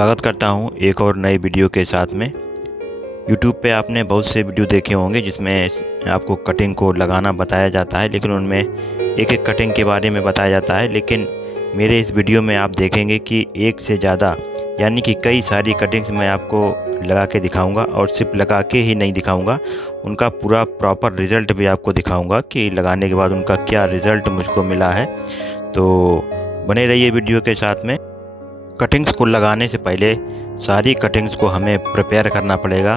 स्वागत करता हूँ एक और नए वीडियो के साथ में। YouTube पे आपने बहुत से वीडियो देखे होंगे जिसमें आपको कटिंग को लगाना बताया जाता है, लेकिन उनमें एक एक कटिंग के बारे में बताया जाता है। लेकिन मेरे इस वीडियो में आप देखेंगे कि एक से ज़्यादा यानी कि कई सारी कटिंग्स मैं आपको लगा के दिखाऊंगा, और सिर्फ लगा के ही नहीं दिखाऊंगा, उनका पूरा प्रॉपर रिज़ल्ट भी आपको दिखाऊंगा कि लगाने के बाद उनका क्या रिज़ल्ट मुझको मिला है। तो बने रहिए वीडियो के साथ में। कटिंग्स को लगाने से पहले सारी कटिंग्स को हमें प्रिपेयर करना पड़ेगा,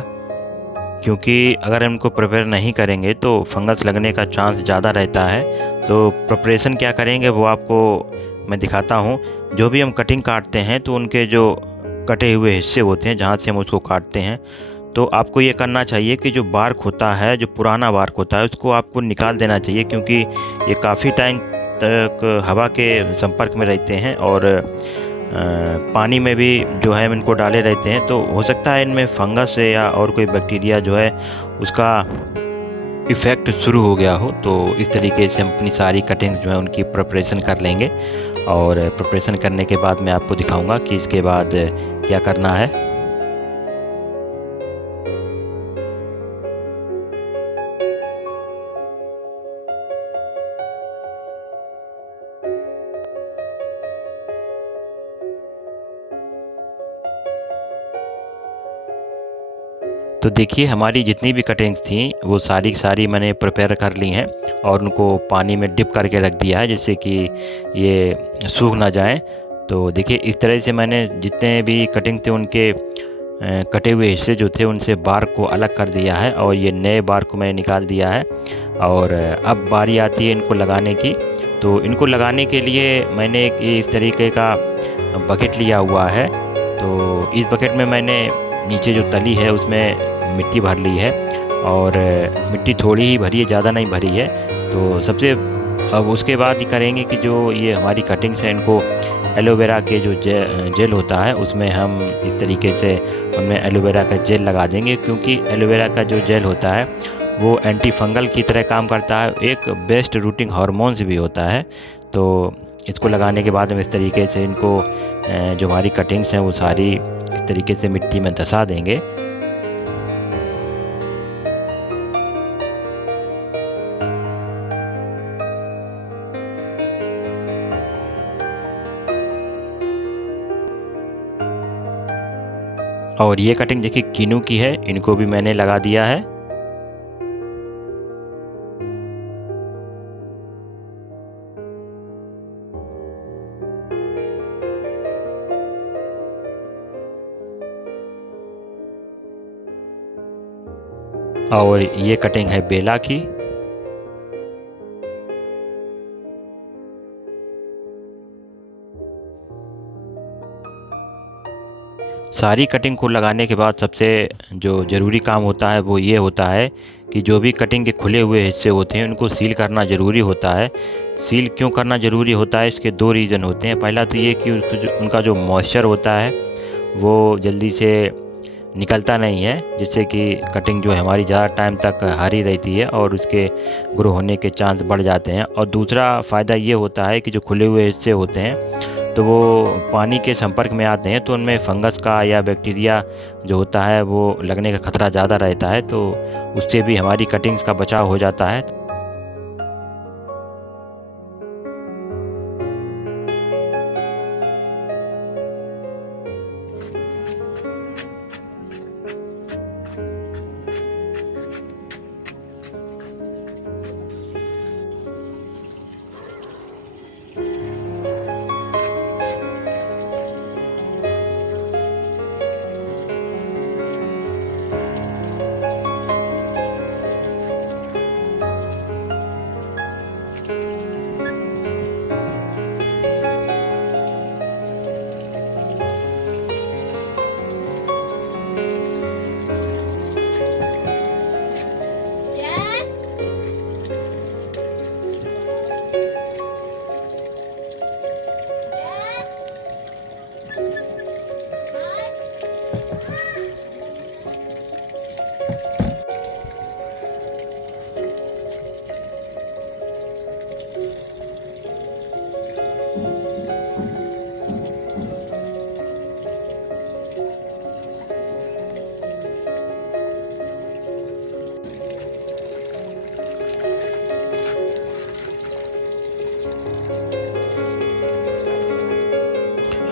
क्योंकि अगर हम इनको प्रिपेयर नहीं करेंगे तो फंगस लगने का चांस ज़्यादा रहता है। तो प्रिपरेशन क्या करेंगे वो आपको मैं दिखाता हूँ। जो भी हम कटिंग काटते हैं तो उनके जो कटे हुए हिस्से होते हैं जहाँ से हम उसको काटते हैं, तो आपको ये करना चाहिए कि जो बार्क होता है, जो पुराना बार्क होता है, उसको आपको निकाल देना चाहिए, क्योंकि ये काफ़ी टाइम तक हवा के संपर्क में रहते हैं और पानी में भी जो है हम इनको डाले रहते हैं। तो हो सकता है इनमें फंगस है या और कोई बैक्टीरिया जो है उसका इफ़ेक्ट शुरू हो गया हो। तो इस तरीके से हम अपनी सारी कटिंग्स जो है उनकी प्रिपरेशन कर लेंगे, और प्रिपरेशन करने के बाद मैं आपको दिखाऊंगा कि इसके बाद क्या करना है। तो देखिए, हमारी जितनी भी कटिंग्स थी वो सारी की सारी मैंने प्रिपेयर कर ली हैं और उनको पानी में डिप करके रख दिया है, जिससे कि ये सूख ना जाएं। तो देखिए, इस तरह से मैंने जितने भी कटिंग थे उनके कटे हुए हिस्से जो थे उनसे बार को अलग कर दिया है, और ये नए बार को मैंने निकाल दिया है। और अब बारी आती है इनको लगाने की। तो इनको लगाने के लिए मैंने एक इस तरीके का बकेट लिया हुआ है। तो इस बकेट में मैंने नीचे जो तली है उसमें मिट्टी भर ली है, और मिट्टी थोड़ी ही भरी है, ज़्यादा नहीं भरी है। तो सबसे अब उसके बाद ही करेंगे कि जो ये हमारी कटिंग्स हैं इनको एलोवेरा के जो जेल होता है उसमें हम इस तरीके से उनमें एलोवेरा का जेल लगा देंगे, क्योंकि एलोवेरा का जो जेल होता है वो एंटी फंगल की तरह काम करता है, एक बेस्ट रूटिंग हार्मोन्स भी होता है। तो इसको लगाने के बाद हम इस तरीके से इनको जो हमारी कटिंग्स हैं वो सारी इस तरीके से मिट्टी में धंसा देंगे। और ये कटिंग देखिए कीनू की है, इनको भी मैंने लगा दिया है। और ये कटिंग है बेला की। सारी कटिंग को लगाने के बाद सबसे जो ज़रूरी काम होता है वो ये होता है कि जो भी कटिंग के खुले हुए हिस्से होते हैं उनको सील करना ज़रूरी होता है। सील क्यों करना ज़रूरी होता है, इसके दो रीज़न होते हैं। पहला तो ये कि उनका जो मॉइस्चर होता है वो जल्दी से निकलता नहीं है, जिससे कि कटिंग जो है हमारी ज़्यादा टाइम तक हरी रहती है और उसके ग्रो होने के चांस बढ़ जाते हैं। और दूसरा फ़ायदा ये होता है कि जो खुले हुए हिस्से होते हैं तो वो पानी के संपर्क में आते हैं, तो उनमें फंगस का या बैक्टीरिया जो होता है वो लगने का खतरा ज़्यादा रहता है। तो उससे भी हमारी कटिंग्स का बचाव हो जाता है।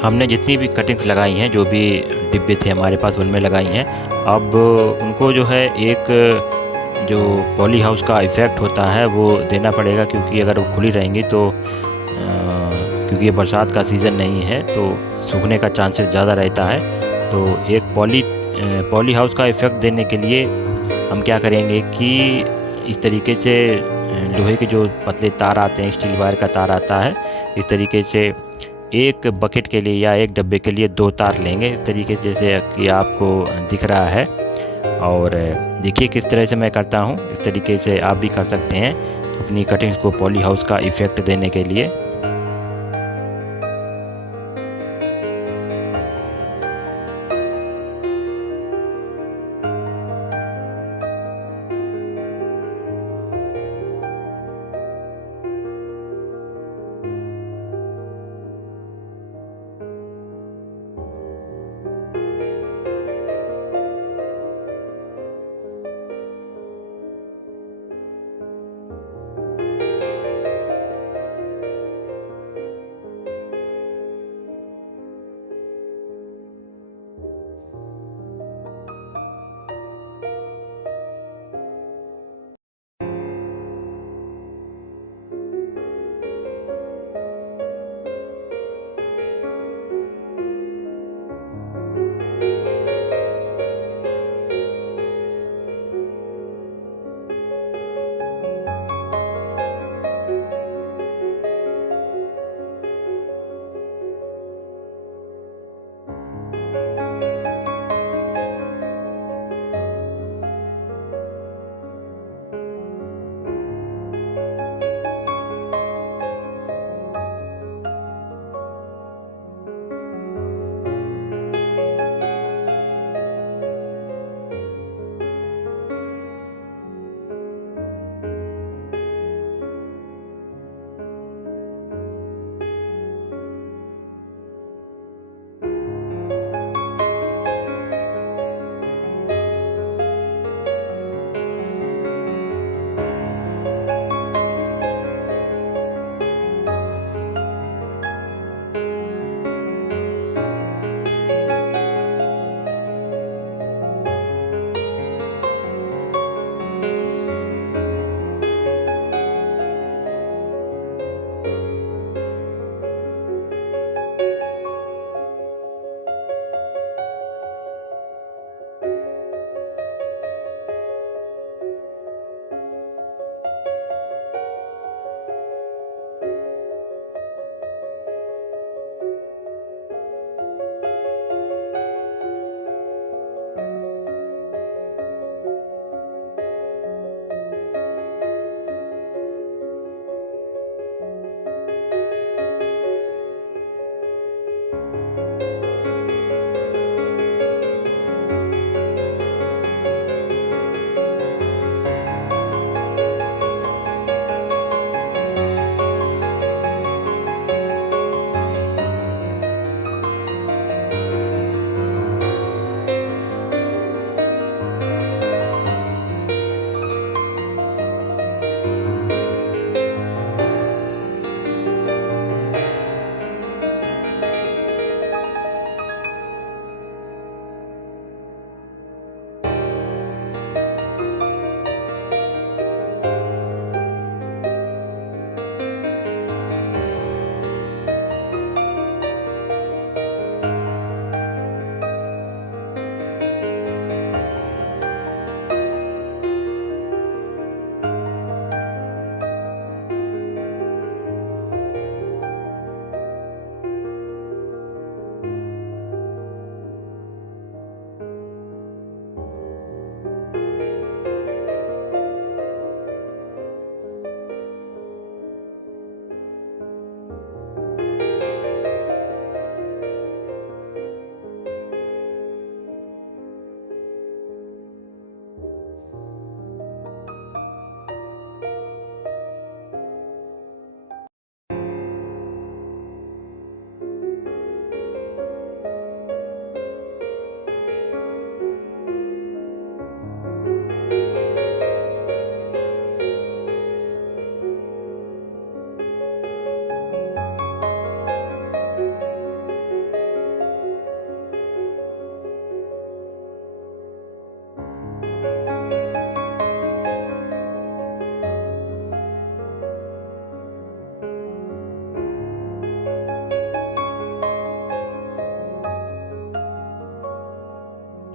हमने जितनी भी कटिंग्स लगाई हैं, जो भी डिब्बे थे हमारे पास उनमें लगाई हैं। अब उनको जो है एक जो पॉली हाउस का इफ़ेक्ट होता है वो देना पड़ेगा, क्योंकि अगर वो खुली रहेंगी तो क्योंकि ये बरसात का सीज़न नहीं है तो सूखने का चांसेस ज़्यादा रहता है। तो एक पॉली हाउस का इफ़ेक्ट देने के लिए हम क्या करेंगे कि इस तरीके से लोहे के जो पतले तार आते हैं, स्टील वायर का तार आता है, इस तरीके से एक बकेट के लिए या एक डब्बे के लिए 2 तार लेंगे, इस तरीके से जैसे कि आपको दिख रहा है। और देखिए किस तरह से मैं करता हूँ, इस तरीके से आप भी कर सकते हैं अपनी कटिंग्स को पॉली हाउस का इफ़ेक्ट देने के लिए।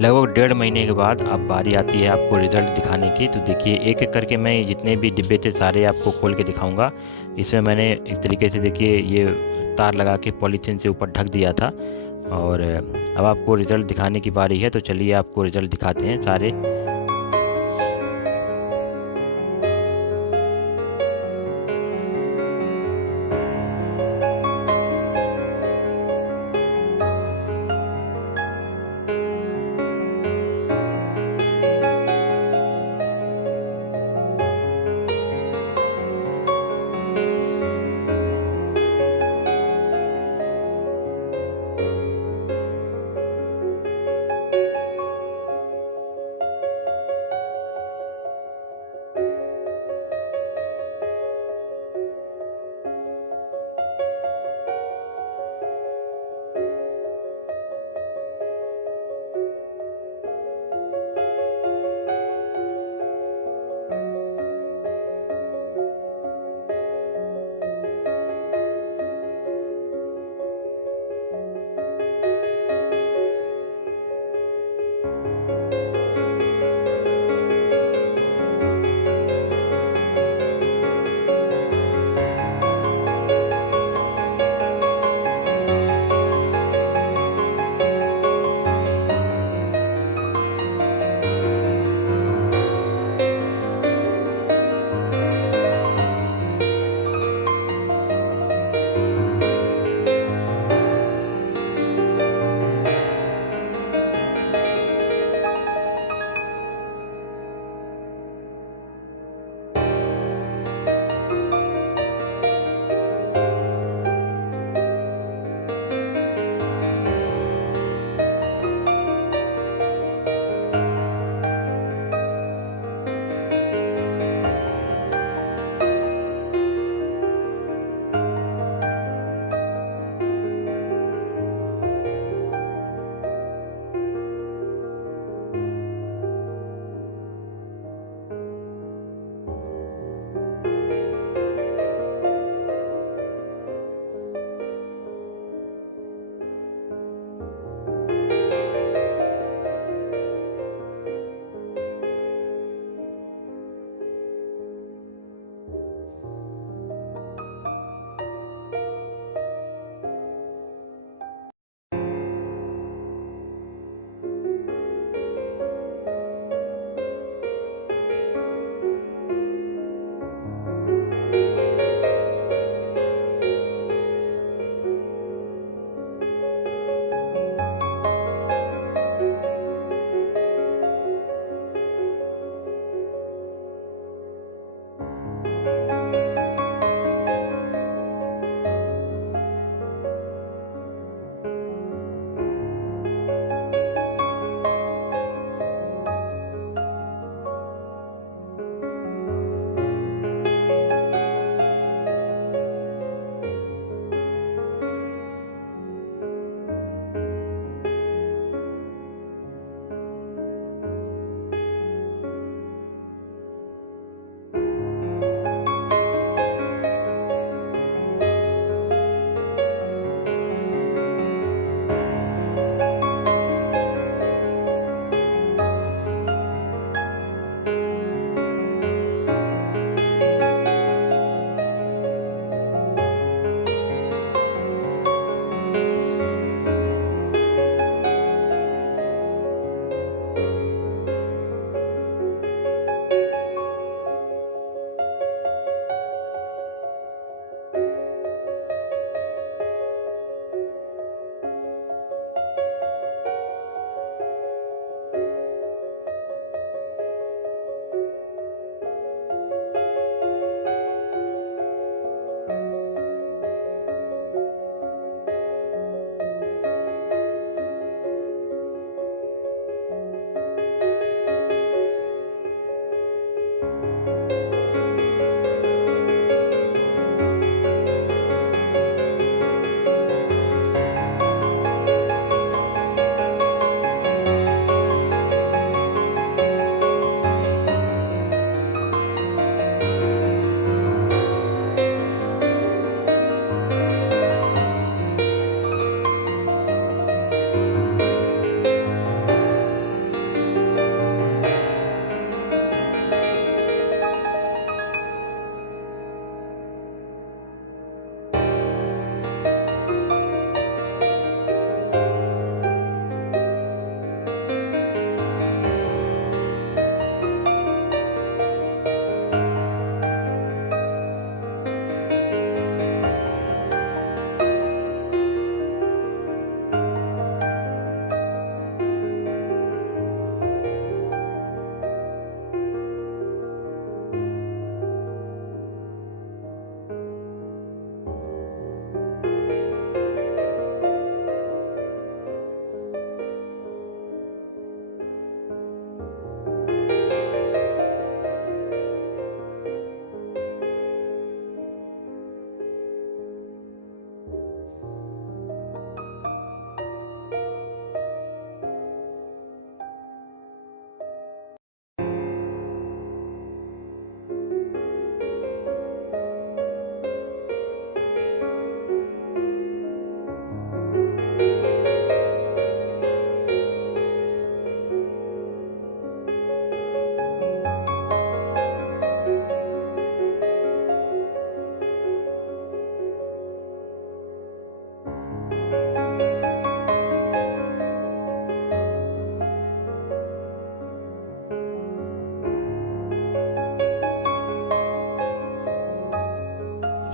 लगभग 1.5 महीने के बाद अब बारी आती है आपको रिज़ल्ट दिखाने की। तो देखिए एक एक करके मैं जितने भी डिब्बे थे सारे आपको खोल के दिखाऊंगा। इसमें मैंने इस तरीके से देखिए ये तार लगा के पॉलीथीन से ऊपर ढक दिया था। और अब आपको रिज़ल्ट दिखाने की बारी है, तो चलिए आपको रिज़ल्ट दिखाते हैं सारे।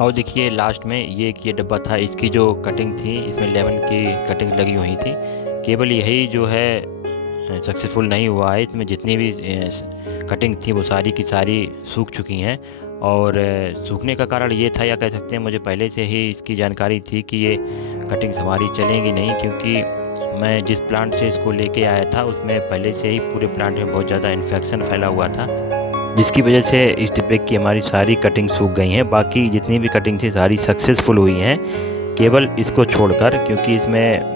और देखिए लास्ट में ये डब्बा था, इसकी जो कटिंग थी इसमें लेमन की कटिंग लगी हुई थी। केवल यही जो है सक्सेसफुल नहीं हुआ है। इसमें जितनी भी कटिंग थी वो सारी की सारी सूख चुकी हैं। और सूखने का कारण ये था, या कह सकते हैं मुझे पहले से ही इसकी जानकारी थी कि ये कटिंग्स हमारी चलेंगी नहीं, क्योंकि मैं जिस प्लांट से इसको लेके आया था उसमें पहले से ही पूरे प्लांट में बहुत ज़्यादा इन्फेक्शन फैला हुआ था, जिसकी वजह से इस डिब्बे की हमारी सारी कटिंग सूख गई हैं। बाकी जितनी भी कटिंग थी सारी सक्सेसफुल हुई हैं, केवल इसको छोड़कर, क्योंकि इसमें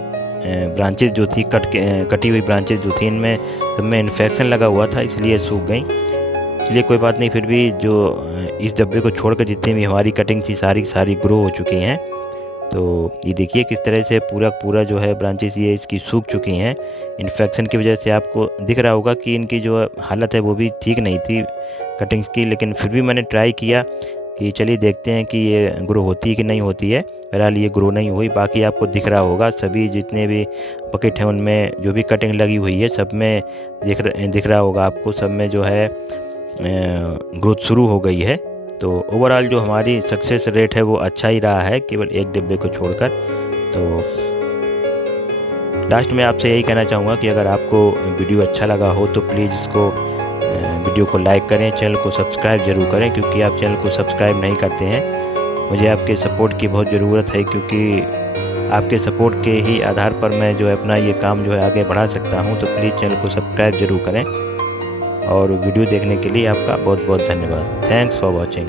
ब्रांचेज जो थी कटी हुई ब्रांचेज जो थी इनमें सब में इन्फेक्शन लगा हुआ था, इसलिए सूख गई। चलिए कोई बात नहीं, फिर भी जो इस डब्बे को छोड़कर जितनी भी हमारी कटिंग थी सारी ग्रो हो चुकी हैं। तो ये देखिए किस तरह से पूरा जो है ब्रांचेस ये इसकी सूख चुकी हैं। इन्फेक्शन की वजह से आपको दिख रहा होगा कि इनकी जो हालत है वो भी ठीक नहीं थी कटिंग्स की, लेकिन फिर भी मैंने ट्राई किया कि चलिए देखते हैं कि ये ग्रो होती है कि नहीं होती है। बहरहाल ये ग्रो नहीं हुई। बाकी आपको दिख रहा होगा सभी जितने भी बकेट हैं उनमें जो भी कटिंग लगी हुई है सब में दिख रहा होगा आपको, सब में जो है ग्रोथ शुरू हो गई है। तो ओवरऑल जो हमारी सक्सेस रेट है वो अच्छा ही रहा है, केवल एक डिब्बे को छोड़कर। तो लास्ट में आपसे यही कहना चाहूँगा कि अगर आपको वीडियो अच्छा लगा हो तो प्लीज़ इसको वीडियो को लाइक करें, चैनल को सब्सक्राइब ज़रूर करें, क्योंकि आप चैनल को सब्सक्राइब नहीं करते हैं। मुझे आपके सपोर्ट की बहुत ज़रूरत है, क्योंकि आपके सपोर्ट के ही आधार पर मैं जो है अपना ये काम जो है आगे बढ़ा सकता हूँ। तो प्लीज़ चैनल को सब्सक्राइब ज़रूर करें, और वीडियो देखने के लिए आपका बहुत बहुत धन्यवाद। Thanks for watching.